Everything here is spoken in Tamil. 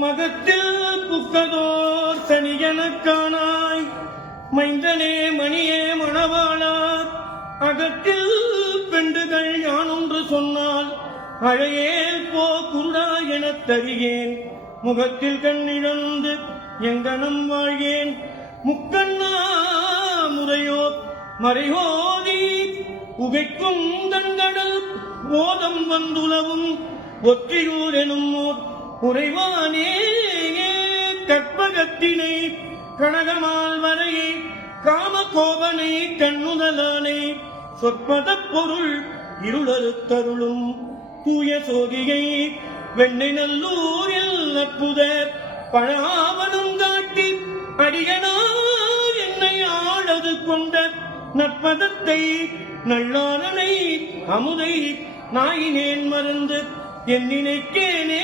மகத்தில் புக்கதோர் தனியனக்கானாய் மைந்தனே மணியே மணவாளார் அகத்தில் பெண்டுகள் யானொன்று சொன்னால் அழையேல் போ குருடா எனத் தருகேன் முகத்தில் கண்ணிழந்து எங்கனம் வாழ்கேன் முக்கண்ணா முறையோ மறையோதி உகைக்கும் தங்கடல் போதம் வந்துலவும் ஒற்றியூர் எனும் உறைவானே கற்பகத்தினை கனகமால் வரையை காமகோபனை கண்ணுதலானை சொற்பத பொருள் இருளறுத்தருளும் தூய சோதியை வெண்ணை நல்லூரில் அற்புத பழாவனம் காட்டி அடியனார் என்னை ஆளது கொண்ட நற்பதத்தை நல்லாளனை அமுதை நாயினேன் மருந்து என் நினைக்கேனே